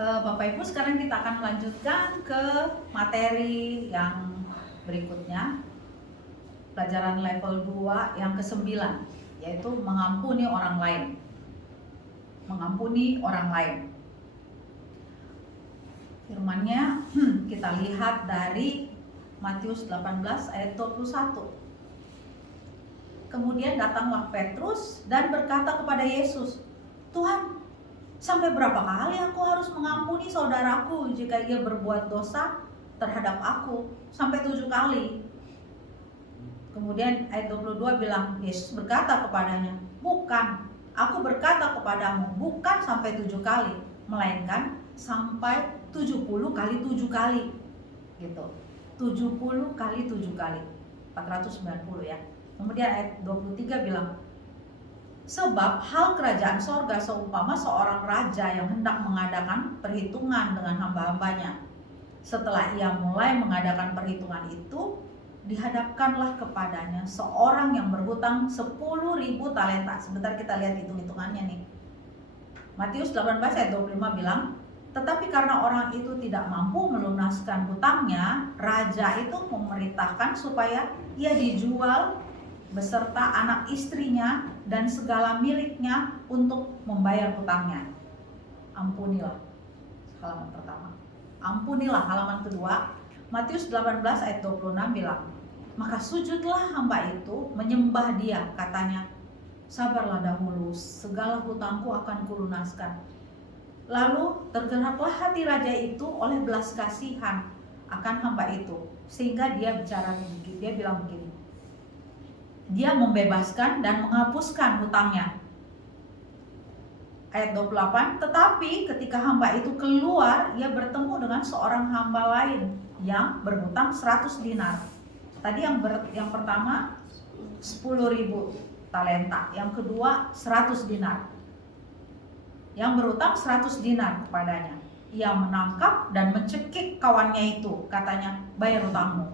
Bapak Ibu, sekarang kita akan melanjutkan ke materi yang berikutnya, pelajaran level 2 yang ke-9, yaitu mengampuni orang lain. Mengampuni orang lain. Firman-Nya kita lihat dari Matius 18 ayat 21. Kemudian datanglah Petrus dan berkata kepada Yesus, "Tuhan, sampai berapa kali aku harus mengampuni saudaraku jika ia berbuat dosa terhadap aku? Sampai 7 kali?" Kemudian ayat 22 bilang, Yesus berkata kepadanya, "Bukan, aku berkata kepadamu, bukan sampai 7 kali, melainkan sampai 70 kali 7 kali." Gitu. 70 kali 7 kali. 490 ya. Kemudian ayat 23 bilang, "Sebab hal kerajaan sorga seumpama seorang raja yang hendak mengadakan perhitungan dengan hamba-hambanya. Setelah ia mulai mengadakan perhitungan itu, dihadapkanlah kepadanya seorang yang berhutang 10.000 talenta." Sebentar kita lihat hitung-hitungannya nih. Matius 18 ayat 25 bilang, "Tetapi karena orang itu tidak mampu melunaskan hutangnya, raja itu memerintahkan supaya ia dijual beserta anak istrinya dan segala miliknya untuk membayar hutangnya." Ampunilah, halaman pertama. Ampunilah, halaman kedua. Matius 18 ayat 26 bilang, "Maka sujudlah hamba itu menyembah dia, katanya, 'Sabarlah dahulu, segala hutangku akan kulunaskan.' Lalu tergeraklah hati raja itu oleh belas kasihan akan hamba itu, sehingga dia bilang begini, dia membebaskan dan menghapuskan hutangnya." Ayat 28, "Tetapi ketika hamba itu keluar, ia bertemu dengan seorang hamba lain yang berhutang 100 dinar. Tadi yang pertama 10.000 talenta, yang kedua 100 dinar. Yang berhutang 100 dinar kepadanya. Ia menangkap dan mencekik kawannya itu, katanya, 'Bayar hutangmu.'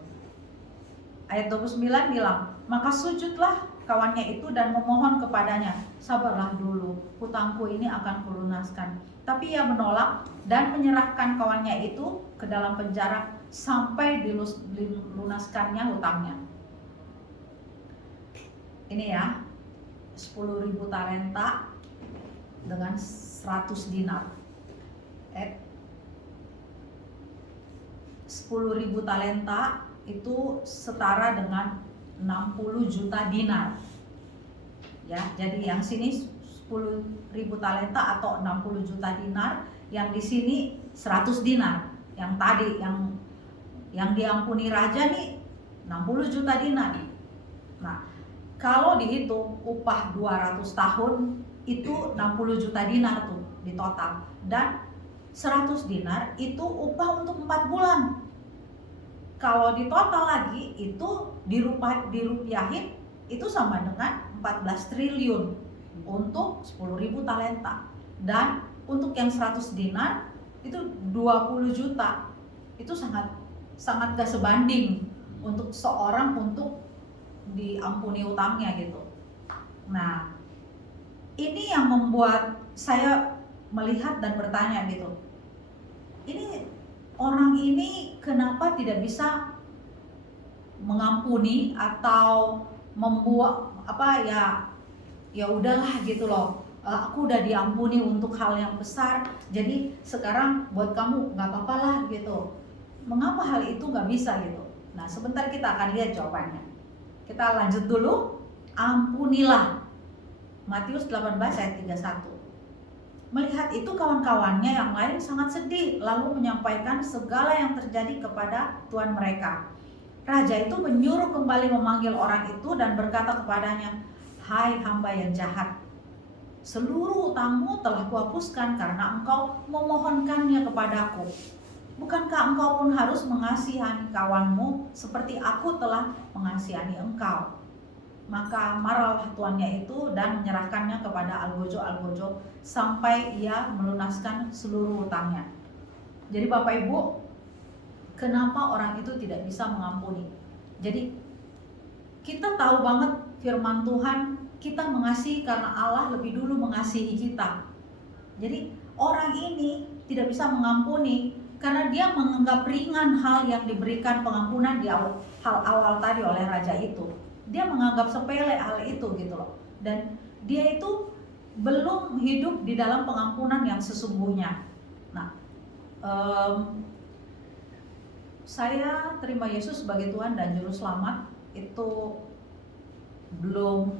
Ayat 29 bilang, "Maka sujudlah kawannya itu dan memohon kepadanya, 'Sabarlah dulu, hutangku ini akan kulunaskan.' Tapi ia menolak dan menyerahkan kawannya itu ke dalam penjara sampai dilunaskannya hutangnya." Ini ya, 10.000 talenta dengan 100 dinar. 10.000 talenta itu setara dengan 60 juta dinar. Ya, jadi yang sini 10.000 talenta atau 60 juta dinar, yang di sini 100 dinar. Yang tadi yang diampuni raja nih 60 juta dinar. Nah, kalau dihitung upah 200 tahun itu 60 juta dinar tuh di total, dan 100 dinar itu upah untuk 4 bulan. Kalau di total lagi itu dirupiahin itu sama dengan 14 triliun untuk 10.000 talenta. Dan untuk yang 100 dinar itu 20 juta. Itu sangat gak sebanding untuk seorang untuk diampuni utangnya gitu. Nah, ini yang membuat saya melihat dan bertanya gitu. Ini orang ini kenapa tidak bisa mengampuni atau membuat ya udahlah gitu loh, aku udah diampuni untuk hal yang besar, jadi sekarang buat kamu nggak apa-apa lah gitu. Mengapa hal itu nggak bisa gitu? Nah, sebentar kita akan lihat jawabannya. Kita lanjut dulu. Ampunilah, Matius 18 ayat 31. Melihat itu kawan-kawannya yang lain sangat sedih, lalu menyampaikan segala yang terjadi kepada tuan mereka. Raja itu menyuruh kembali memanggil orang itu dan berkata kepadanya, "Hai hamba yang jahat, seluruh utangmu telah kuhapuskan karena engkau memohonkannya kepadaku. Bukankah engkau pun harus mengasihani kawanmu seperti aku telah mengasihani engkau?" Maka marahlah tuannya itu dan menyerahkannya kepada algojo sampai ia melunaskan seluruh hutangnya. Jadi Bapak Ibu, kenapa orang itu tidak bisa mengampuni? Jadi kita tahu banget firman Tuhan, kita mengasihi karena Allah lebih dulu mengasihi kita. Jadi orang ini tidak bisa mengampuni karena dia menganggap ringan hal yang diberikan pengampunan di hal awal tadi oleh raja itu. Dia menganggap sepele hal itu gitu loh. Dan dia itu belum hidup di dalam pengampunan yang sesungguhnya. Nah, saya terima Yesus sebagai Tuhan dan Juru Selamat itu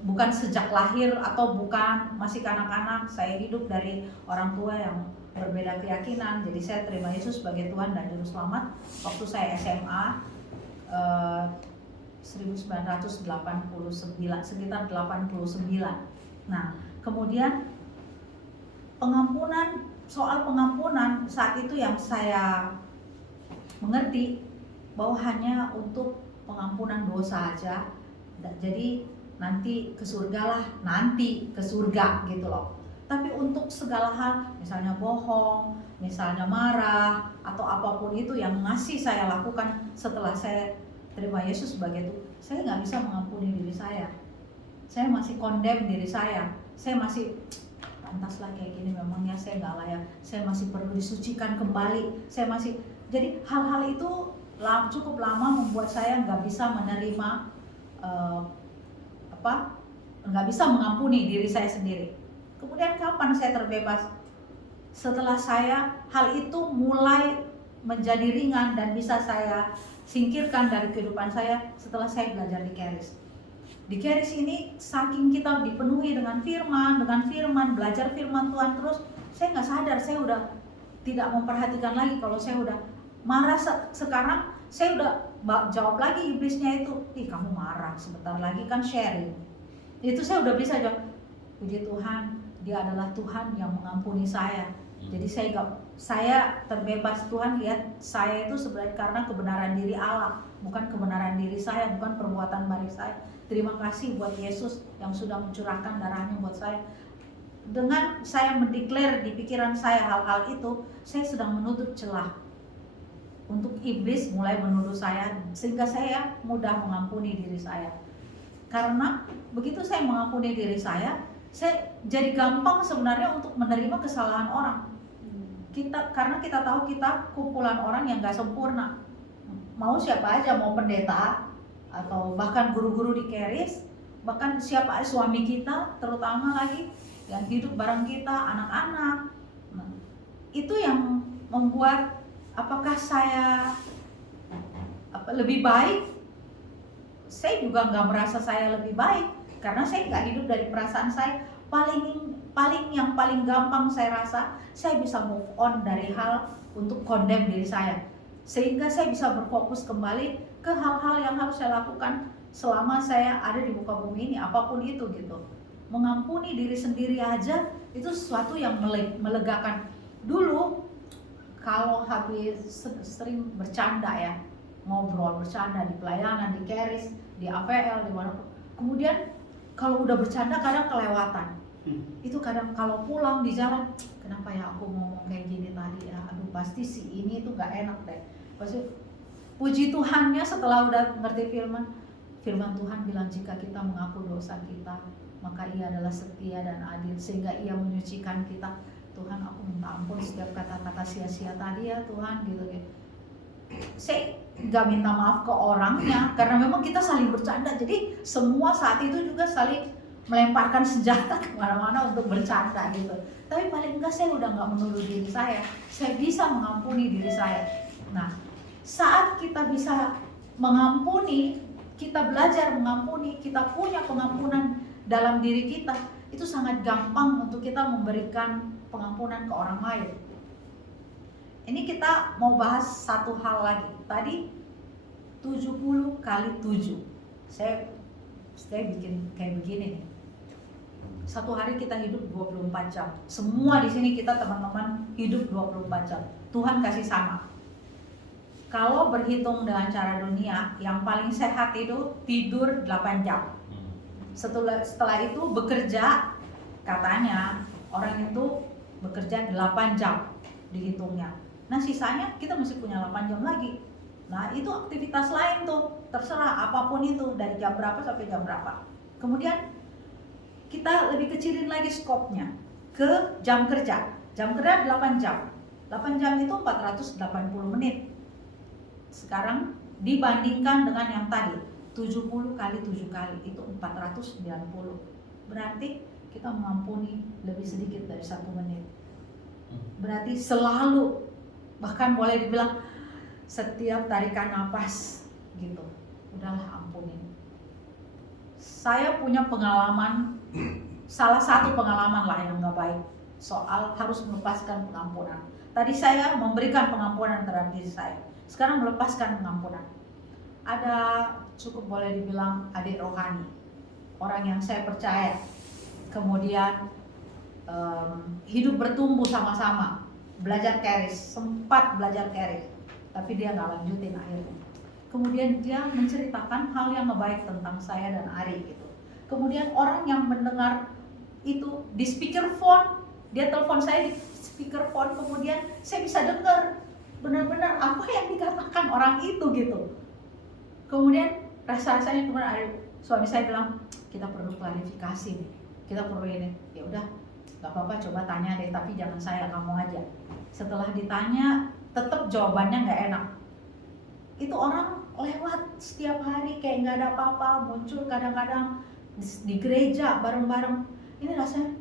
bukan sejak lahir atau bukan masih kanak-kanak. Saya hidup dari orang tua yang berbeda keyakinan. Jadi saya terima Yesus sebagai Tuhan dan Juru Selamat waktu saya SMA 1989, sekitar 89. Nah, kemudian soal pengampunan saat itu yang saya mengerti bahwa hanya untuk pengampunan dosa aja. Jadi nanti ke surga gitu loh. Tapi untuk segala hal, misalnya bohong, misalnya marah, atau apapun itu yang masih saya lakukan setelah saya terima Yesus sebagai itu, saya nggak bisa mengampuni diri saya. Saya masih condemn diri saya. Saya masih pantaslah kayak gini, memangnya saya nggak layak. Saya masih perlu disucikan kembali. Jadi hal-hal itu cukup lama membuat saya nggak bisa menerima nggak bisa mengampuni diri saya sendiri. Kemudian kapan saya terbebas? Setelah hal itu mulai menjadi ringan dan bisa saya singkirkan dari kehidupan saya setelah saya belajar di Charis. Di Charis ini saking kita dipenuhi dengan firman, belajar firman Tuhan terus, saya nggak sadar, saya udah tidak memperhatikan lagi kalau saya udah marah. Sekarang saya udah jawab lagi iblisnya itu, kamu marah, sebentar lagi kan sharing. Itu saya udah bisa jawab, puji Tuhan, dia adalah Tuhan yang mengampuni saya. Jadi saya terbebas. Tuhan lihat saya itu sebenarnya karena kebenaran diri Allah, bukan kebenaran diri saya, bukan perbuatan baik saya. Terima kasih buat Yesus yang sudah mencurahkan darahnya buat saya. Dengan saya mendeklar di pikiran saya hal-hal itu, saya sedang menutup celah untuk iblis mulai menuduh saya, sehingga saya mudah mengampuni diri saya. Karena begitu saya mengampuni diri saya jadi gampang sebenarnya untuk menerima kesalahan orang. Karena kita tahu kita kumpulan orang yang gak sempurna. Mau siapa aja, mau pendeta atau bahkan guru-guru di Charis, bahkan siapa suami kita, terutama lagi yang hidup bareng kita, anak-anak. Nah, itu yang membuat apakah saya lebih baik? Saya juga nggak merasa saya lebih baik karena saya nggak hidup dari perasaan saya. Yang paling gampang saya rasa saya bisa move on dari hal untuk condemn diri saya, sehingga saya bisa berfokus kembali ke hal-hal yang harus saya lakukan selama saya ada di muka bumi ini, apapun itu gitu. Mengampuni diri sendiri aja itu sesuatu yang melegakan. Dulu kalau habis sering bercanda ya, ngobrol bercanda di pelayanan, di Charis, di AVL, di mana. Kemudian kalau udah bercanda kadang kelewatan. Itu kadang kalau pulang di jalan, kenapa ya aku ngomong kayak gini tadi ya, aduh pasti si ini tuh gak enak deh. Pasti puji Tuhannya setelah udah ngerti firman Tuhan bilang jika kita mengaku dosa kita, maka Ia adalah setia dan adil sehingga Ia menyucikan kita. Tuhan, aku minta ampun setiap kata-kata sia-sia tadi ya Tuhan gitu. Saya nggak minta maaf ke orangnya karena memang kita saling bercanda, jadi semua saat itu juga saling melemparkan senjata kemana-mana untuk bercanda gitu. Tapi paling enggak saya udah nggak menuduh diri saya bisa mengampuni diri saya. Nah, saat kita bisa mengampuni, kita belajar mengampuni, kita punya pengampunan dalam diri kita, itu sangat gampang untuk kita memberikan pengampunan ke orang lain. Ini kita mau bahas satu hal lagi. Tadi 70 kali 7. Saya bikin kayak begini nih. Satu hari kita hidup 24 jam. Semua di sini kita teman-teman hidup 24 jam. Tuhan kasih sama. Kalau berhitung dengan cara dunia, yang paling sehat itu tidur 8 jam. Setelah itu bekerja, katanya orang itu bekerja 8 jam dihitungnya. Nah sisanya kita masih punya 8 jam lagi. Nah itu aktivitas lain tuh, terserah apapun itu, dari jam berapa sampai jam berapa. Kemudian kita lebih kecilin lagi skopnya ke jam kerja. Jam kerja 8 jam. 8 jam itu 480 menit. Sekarang dibandingkan dengan yang tadi 70 kali 7 kali itu 490. Berarti kita mengampuni lebih sedikit dari 1 menit. Berarti selalu, bahkan boleh dibilang setiap tarikan nafas gitu, udahlah ampunin. Saya punya pengalaman, salah satu pengalaman lah yang gak baik soal harus melepaskan pengampunan. Tadi saya memberikan pengampunan terhadap diri saya, sekarang melepaskan pengampunan. Ada cukup boleh dibilang adik rohani, orang yang saya percaya, kemudian hidup bertumbuh sama-sama, belajar keris, sempat belajar keris, tapi dia gak lanjutin akhirnya. Kemudian dia menceritakan hal yang baik tentang saya dan Ari gitu. Kemudian orang yang mendengar itu di speakerphone, dia telepon saya di speakerphone, kemudian saya bisa dengar benar-benar apa yang dikatakan orang itu gitu. Kemudian rasa-rasanya kemudian Ari, suami saya bilang, kita perlu klarifikasi nih, kita perlu ini. Ya udah, gak apa-apa, coba tanya deh, tapi jangan saya, kamu aja. Setelah ditanya tetap jawabannya gak enak. Itu orang lewat setiap hari kayak gak ada apa-apa, muncul kadang-kadang di gereja bareng-bareng. Ini rasanya,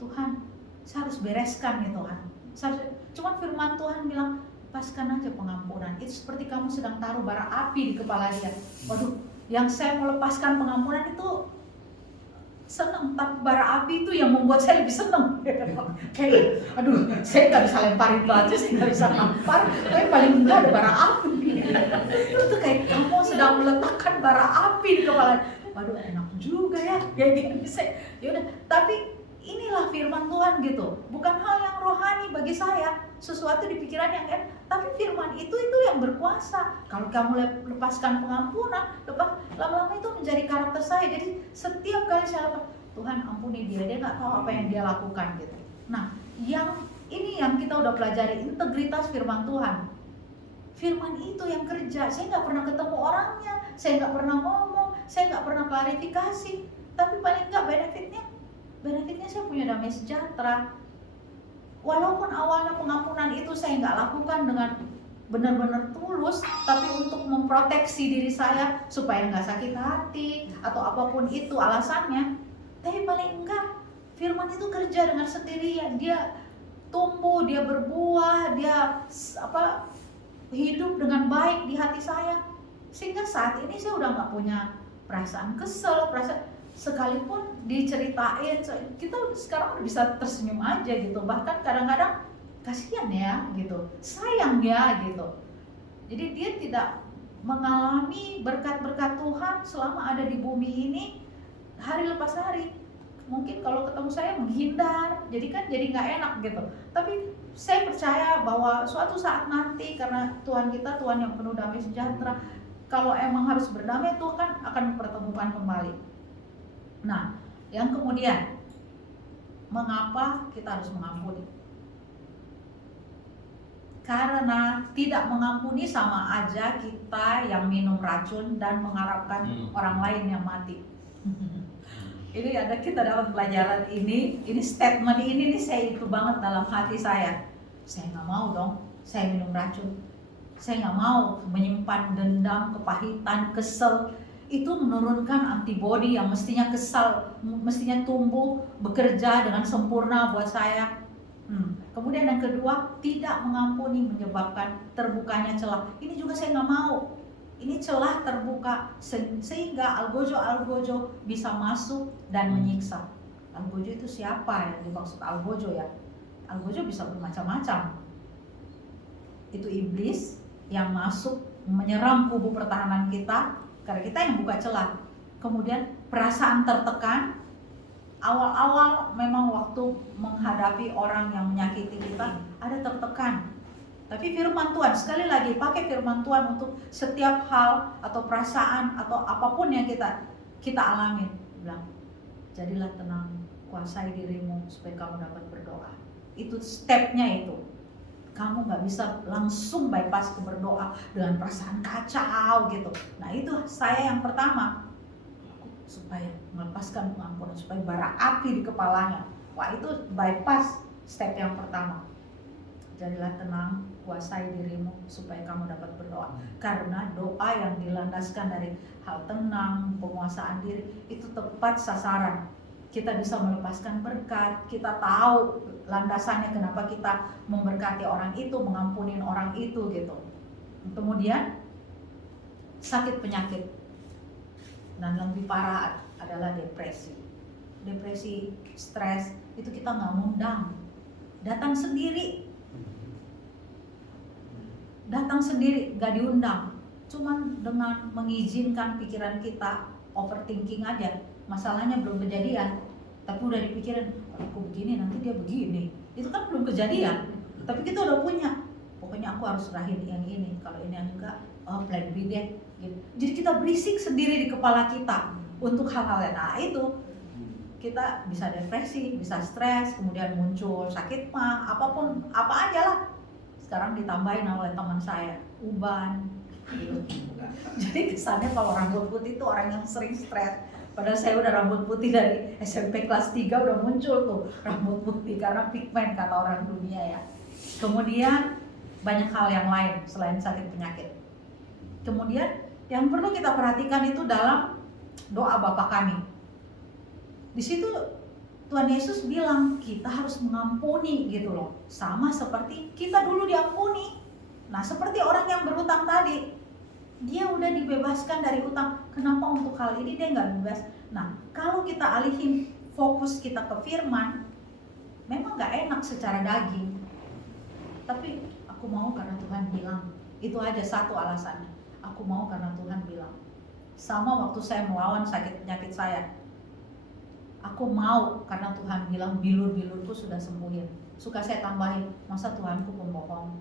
Tuhan, saya harus bereskan nih Tuhan. Cuma firman Tuhan bilang, lepaskan aja pengampunan. Itu seperti kamu sedang taruh bara api di kepala dia. Waduh, yang saya mau lepaskan pengampunan itu senang, tapi bara api itu yang membuat saya lebih senang. Kayak, aduh, saya nggak bisa lemparin batu, saya nggak bisa nampar, tapi paling enggak ada bara api. Itu kayak kamu sedang meletakkan bara api di kepala. Waduh, enak juga ya, kayak gini. Ya udah, tapi inilah firman Tuhan gitu. Bukan hal yang rohani bagi saya, sesuatu di pikiran yang enak, tapi firman itu yang berkuasa. Kalau kamu lepaskan pengampunan, lama-lama itu menjadi karakter saya. Jadi setiap kali saya lepas, Tuhan ampuni dia nggak tahu apa yang dia lakukan gitu. Nah, yang ini yang kita udah pelajari, integritas firman Tuhan. Firman itu yang kerja. Saya nggak pernah ketemu orangnya, saya nggak pernah ngomong, saya nggak pernah klarifikasi, tapi paling nggak benefitnya saya punya damai sejahtera. Walaupun awalnya pengampunan itu saya nggak lakukan dengan benar-benar tulus, tapi untuk memproteksi diri saya supaya nggak sakit hati atau apapun itu alasannya, tapi paling enggak firman itu kerja dengan sendirinya. Dia tumbuh, dia berbuah, dia hidup dengan baik di hati saya, sehingga saat ini saya udah nggak punya perasaan kesel, sekalipun diceritain, kita sekarang udah bisa tersenyum aja gitu. Bahkan kadang-kadang kasihan ya gitu, sayang ya gitu. Jadi dia tidak mengalami berkat-berkat Tuhan selama ada di bumi ini hari lepas hari. Mungkin kalau ketemu saya menghindar, jadi nggak enak gitu. Tapi saya percaya bahwa suatu saat nanti, karena Tuhan kita Tuhan yang penuh damai sejahtera, kalau emang harus berdamai, Tuhan akan mempertemukan kembali. Nah, yang kemudian, mengapa kita harus mengampuni? Karena tidak mengampuni sama aja kita yang minum racun dan mengharapkan orang lain yang mati. Ini kita dapat pelajaran ini statement ini nih saya itu banget dalam hati saya. Saya nggak mau dong, saya minum racun. Saya nggak mau menyimpan dendam, kepahitan, kesel. Itu menurunkan antibodi yang mestinya kesal, mestinya tumbuh, bekerja dengan sempurna buat saya. Kemudian yang kedua, tidak mengampuni menyebabkan terbukanya celah. Ini juga saya nggak mau. Ini celah terbuka sehingga algojo bisa masuk dan menyiksa. Algojo itu siapa yang dimaksud algojo ya? Algojo bisa bermacam-macam. Itu iblis yang masuk menyerang kubu pertahanan kita karena kita yang buka celah. Kemudian perasaan tertekan. Awal-awal memang waktu menghadapi orang yang menyakiti kita ada tertekan. Tapi firman Tuhan, sekali lagi pakai firman Tuhan untuk setiap hal atau perasaan atau apapun yang kita alami. Bilang, jadilah tenang, kuasai dirimu supaya kamu dapat berdoa. Itu stepnya itu. Kamu gak bisa langsung bypass ke berdoa dengan perasaan kacau gitu. Nah itu saya yang pertama, supaya melepaskan pengampunan, supaya bara api di kepalanya. Wah itu bypass Step yang pertama, jadilah tenang, kuasai dirimu supaya kamu dapat berdoa. Karena doa yang dilandaskan dari hal tenang, penguasaan diri, itu tepat sasaran. Kita bisa melepaskan berkat, kita tahu landasannya kenapa kita memberkati orang itu, mengampunin orang itu gitu. Kemudian sakit penyakit, dan lebih parah adalah depresi. Depresi, stres, itu kita nggak ngundang, datang sendiri, gak diundang. Cuman dengan mengizinkan pikiran kita overthinking aja, masalahnya belum kejadian, tapi udah dipikirin, aku begini nanti dia begini, itu kan belum kejadian, tapi kita udah punya, pokoknya aku harus serahin yang ini, kalau ini juga plan B deh gitu. Jadi kita berisik sendiri di kepala kita untuk hal-hal yang, nah itu kita bisa depresi, bisa stres, kemudian muncul sakit mah, apapun, apa aja lah. Sekarang ditambahin oleh teman saya, uban gitu. Jadi kesannya kalau rambut putih itu orang yang sering stres. Padahal saya udah rambut putih dari SMP kelas 3 udah muncul tuh rambut putih karena pigmen kata orang dunia ya. Kemudian banyak hal yang lain selain sakit penyakit. Kemudian yang perlu kita perhatikan itu dalam doa Bapa Kami. Di situ Tuhan Yesus bilang kita harus mengampuni gitu loh, sama seperti kita dulu diampuni. Nah seperti orang yang berutang tadi, dia udah dibebaskan dari utang, kenapa untuk hal ini dia nggak bebas? Nah kalau kita alihin fokus kita ke firman, memang nggak enak secara daging, tapi aku mau karena Tuhan bilang. Itu aja satu alasannya, aku mau karena Tuhan bilang. Sama waktu saya melawan sakit penyakit saya, aku mau karena Tuhan bilang bilur-bilurku sudah sembuhin. Suka saya tambahin, masa Tuhanku pembohong?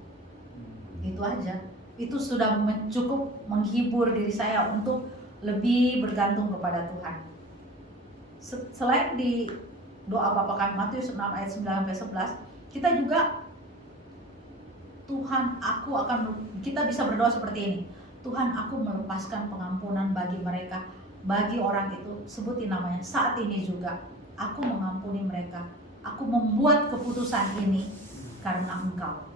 Itu aja. Itu sudah cukup menghibur diri saya untuk lebih bergantung kepada Tuhan. Selain di doa Bapa Kami Matius 6 ayat 9-11, kita juga kita bisa berdoa seperti ini. Tuhan, aku melepaskan pengampunan bagi mereka, bagi orang itu, sebutin namanya, saat ini juga aku mengampuni mereka. Aku membuat keputusan ini karena Engkau.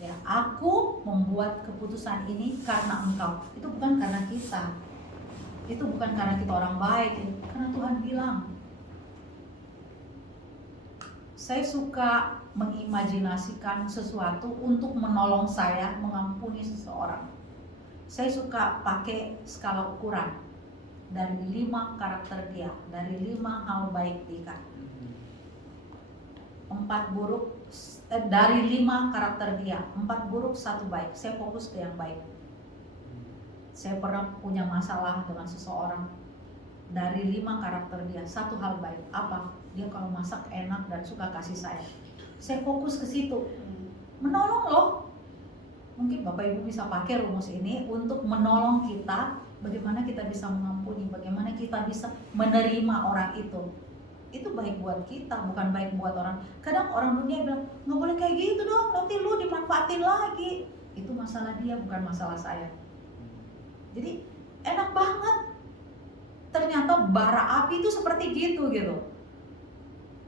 Ya, aku membuat keputusan ini karena Engkau. Itu bukan karena kita. Itu bukan karena kita orang baik, karena Tuhan bilang. Saya suka mengimajinasikan sesuatu untuk menolong saya mengampuni seseorang. Saya suka pakai skala ukuran dari 5 karakter dia, dari 5 hal baik dia. 4 buruk dari 5 karakter dia, 4 buruk 1 baik. Saya fokus ke yang baik. Saya pernah punya masalah dengan seseorang, dari 5 karakter dia, 1 hal baik. Apa? Dia kalau masak enak dan suka kasih sayang. Saya fokus ke situ, menolong loh. Mungkin Bapak Ibu bisa pakai rumus ini untuk menolong kita, bagaimana kita bisa mengampuni, bagaimana kita bisa menerima orang itu. Itu baik buat kita, bukan baik buat orang. Kadang orang dunia bilang, nggak boleh kayak gitu dong, nanti lu dimanfaatin lagi. Itu masalah dia, bukan masalah saya. Jadi enak banget. Ternyata bara api itu seperti gitu.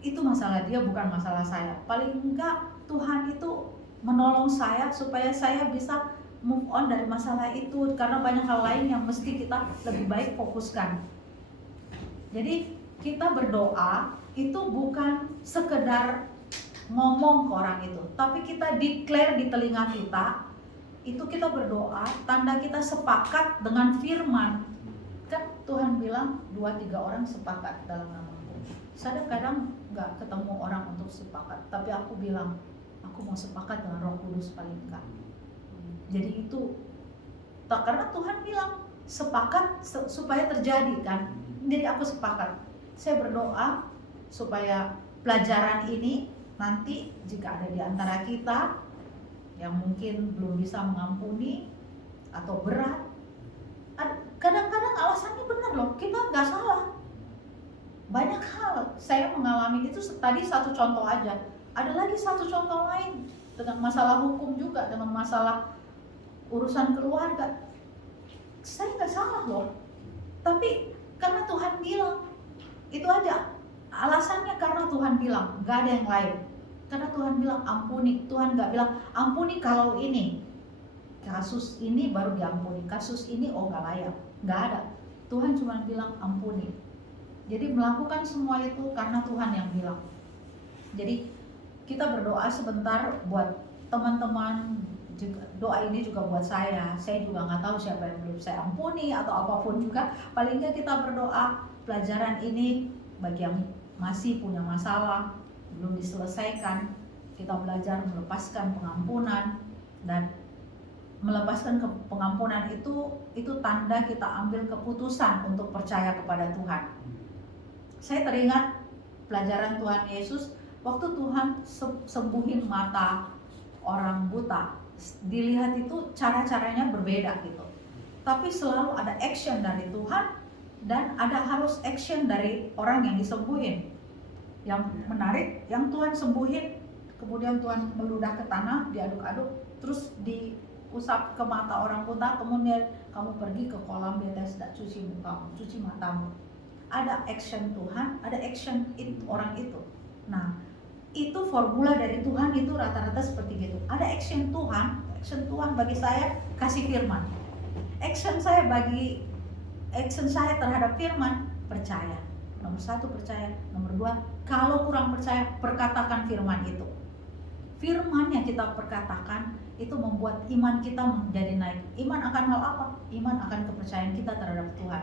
Itu masalah dia, bukan masalah saya. Paling enggak Tuhan itu menolong saya supaya saya bisa move on dari masalah itu, karena banyak hal lain yang mesti kita lebih baik fokuskan. Jadi kita berdoa itu bukan sekedar ngomong ke orang itu, tapi kita declare di telinga kita. Itu kita berdoa, tanda kita sepakat dengan firman. Kan Tuhan bilang 2-3 orang sepakat dalam namaku. Saya kadang nggak ketemu orang untuk sepakat, tapi aku bilang aku mau sepakat dengan Roh Kudus paling enggak. Jadi itu karena Tuhan bilang sepakat supaya terjadi kan. Jadi aku sepakat. Saya berdoa supaya pelajaran ini nanti jika ada di antara kita yang mungkin belum bisa mengampuni atau berat, kadang-kadang alasannya benar loh, kita nggak salah. Banyak hal saya mengalami itu, tadi satu contoh aja. Ada lagi satu contoh lain dengan masalah hukum juga, dengan masalah urusan keluarga. Saya nggak salah loh, tapi karena Tuhan bilang, itu aja. Alasannya karena Tuhan bilang, gak ada yang lain. Karena Tuhan bilang ampuni. Tuhan gak bilang ampuni kalau ini, kasus ini baru diampuni, kasus ini oh gak layak. Gak ada. Tuhan cuma bilang ampuni. Jadi melakukan semua itu karena Tuhan yang bilang. Jadi kita berdoa sebentar buat teman-teman. Doa ini juga buat saya juga nggak tahu siapa yang belum saya ampuni atau apapun juga. Paling nggak kita berdoa pelajaran ini bagi yang masih punya masalah belum diselesaikan, kita belajar melepaskan pengampunan. Dan melepaskan pengampunan itu tanda kita ambil keputusan untuk percaya kepada Tuhan. Saya teringat pelajaran Tuhan Yesus waktu Tuhan sembuhin mata orang buta. Dilihat itu cara-caranya berbeda gitu, tapi selalu ada action dari Tuhan dan ada harus action dari orang yang disembuhin. Yang menarik, yang Tuhan sembuhin, kemudian Tuhan meludah ke tanah, diaduk-aduk, terus diusap ke mata orang buta, kemudian kamu pergi ke kolam Bethesda, cuci mukamu, cuci matamu. Ada action Tuhan, ada action orang itu. Nah, itu formula dari Tuhan itu rata-rata seperti gitu. Ada action Tuhan bagi saya kasih firman. Action saya terhadap firman, percaya. Nomor 1 percaya, nomor 2 kalau kurang percaya perkatakan firman itu. Firman yang kita perkatakan itu membuat iman kita menjadi naik. Iman akan hal apa? Iman akan kepercayaan kita terhadap Tuhan.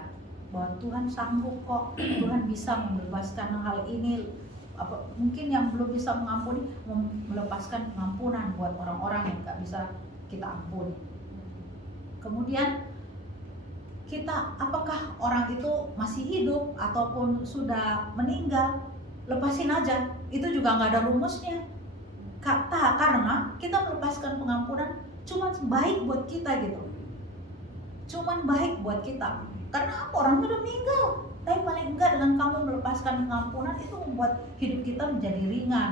Bahwa Tuhan sanggup kok, Tuhan bisa membebaskan hal ini. Mungkin yang belum bisa mengampuni, melepaskan pengampunan buat orang-orang yang gak bisa kita ampuni. Kemudian kita, apakah orang itu masih hidup ataupun sudah meninggal, lepasin aja. Itu juga gak ada rumusnya. Karena kita melepaskan pengampunan cuma baik buat kita gitu. Cuman baik buat kita. Karena orang itu udah meninggal. Tapi paling enggak dengan kamu melepaskan pengampunan itu membuat hidup kita menjadi ringan.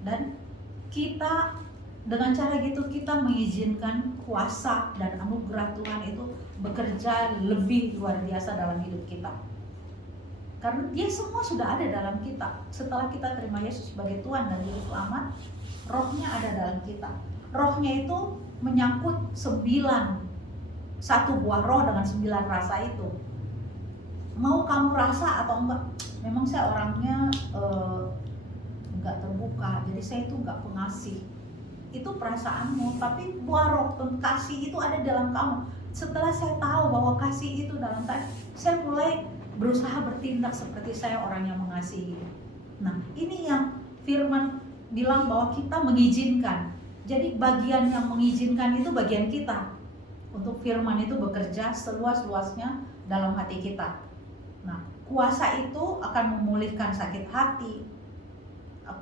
Dan kita dengan cara gitu kita mengizinkan kuasa dan anugerah Tuhan itu bekerja lebih luar biasa dalam hidup kita. Karena dia semua sudah ada dalam kita. Setelah kita terima Yesus sebagai Tuhan dan Juru Selamat, rohnya ada dalam kita. Rohnya itu menyangkut 9, satu buah roh dengan 9 rasa itu. Mau kamu rasa atau enggak, memang saya orangnya enggak terbuka, jadi saya itu enggak pengasih. Itu perasaanmu, tapi buah roh kasih itu ada dalam kamu. Setelah saya tahu bahwa kasih itu dalam saya mulai berusaha bertindak seperti saya orang yang mengasihi. Nah, ini yang firman bilang bahwa kita mengizinkan. Jadi bagian yang mengizinkan itu bagian kita. Untuk firman itu bekerja seluas-luasnya dalam hati kita. Nah, kuasa itu akan memulihkan sakit hati.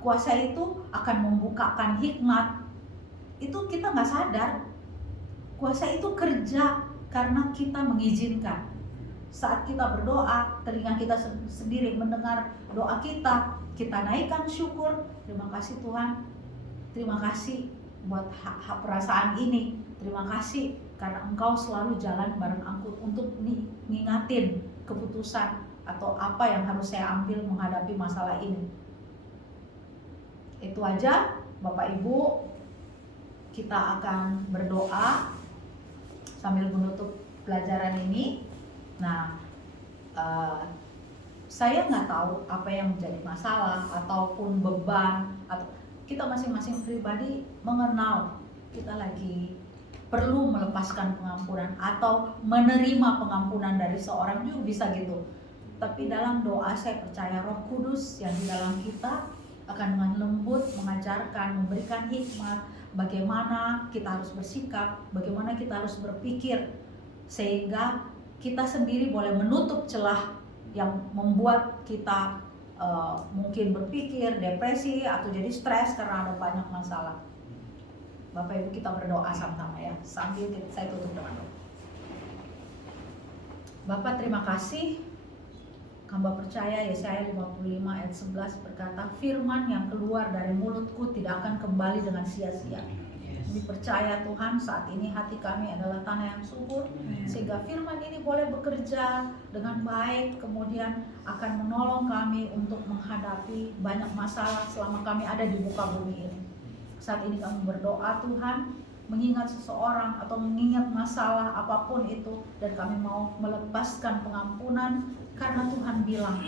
Kuasa itu akan membukakan hikmat. Itu kita nggak sadar. Kuasa itu kerja karena kita mengizinkan. Saat kita berdoa, telinga kita sendiri mendengar doa kita, kita naikkan syukur. Terima kasih Tuhan. Terima kasih buat hak perasaan ini. Terima kasih karena Engkau selalu jalan bareng aku untuk ngingatin keputusan atau apa yang harus saya ambil menghadapi masalah ini. Itu aja Bapak Ibu, kita akan berdoa sambil menutup pelajaran ini. Nah, saya nggak tahu apa yang menjadi masalah ataupun beban, atau kita masing-masing pribadi mengenal kita lagi perlu melepaskan pengampunan atau menerima pengampunan dari seorang juga bisa gitu. Tapi dalam doa saya percaya Roh Kudus yang di dalam kita akan dengan lembut mengajarkan, memberikan hikmat bagaimana kita harus bersikap, bagaimana kita harus berpikir, sehingga kita sendiri boleh menutup celah yang membuat kita mungkin berpikir depresi atau jadi stres karena ada banyak masalah. Bapak Ibu, kita berdoa sama-sama ya, sambil saya tutup dengan doa. Bapak, terima kasih. Hamba percaya Yesaya 55 ayat 11 berkata, firman yang keluar dari mulutku tidak akan kembali dengan sia-sia. Dipercaya Tuhan, saat ini hati kami adalah tanah yang subur, sehingga firman ini boleh bekerja dengan baik, kemudian akan menolong kami untuk menghadapi banyak masalah selama kami ada di muka bumi ini. Saat ini kami berdoa Tuhan, mengingat seseorang atau mengingat masalah apapun itu, dan kami mau melepaskan pengampunan karena Tuhan bilang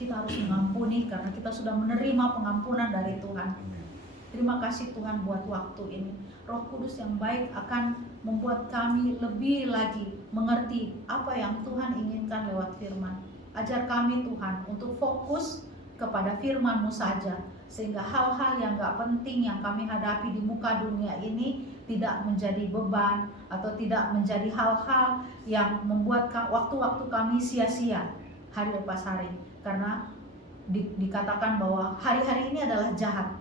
kita harus mengampuni karena kita sudah menerima pengampunan dari Tuhan. Terima kasih Tuhan buat waktu ini. Roh Kudus yang baik akan membuat kami lebih lagi mengerti apa yang Tuhan inginkan lewat firman. Ajar kami Tuhan untuk fokus kepada firman-Mu saja, sehingga hal-hal yang gak penting yang kami hadapi di muka dunia ini tidak menjadi beban atau tidak menjadi hal-hal yang membuat waktu-waktu kami sia-sia hari lepas hari. Karena dikatakan bahwa hari-hari ini adalah jahat.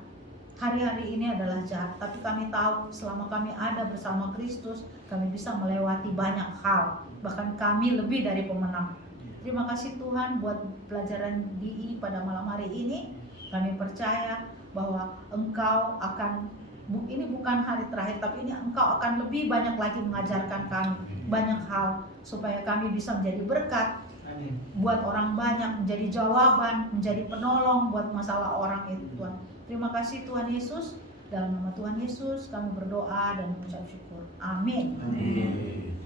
Hari-hari ini adalah jahat, tapi kami tahu selama kami ada bersama Kristus, kami bisa melewati banyak hal, bahkan kami lebih dari pemenang. Terima kasih Tuhan buat pelajaran DI pada malam hari ini. Kami percaya bahwa Engkau akan, ini bukan hari terakhir, tapi ini Engkau akan lebih banyak lagi mengajarkan kami banyak hal, supaya kami bisa menjadi berkat buat orang banyak, menjadi jawaban, menjadi penolong buat masalah orang itu Tuhan. Terima kasih Tuhan Yesus. Dalam nama Tuhan Yesus kami berdoa dan mengucap syukur. Amin. Amin.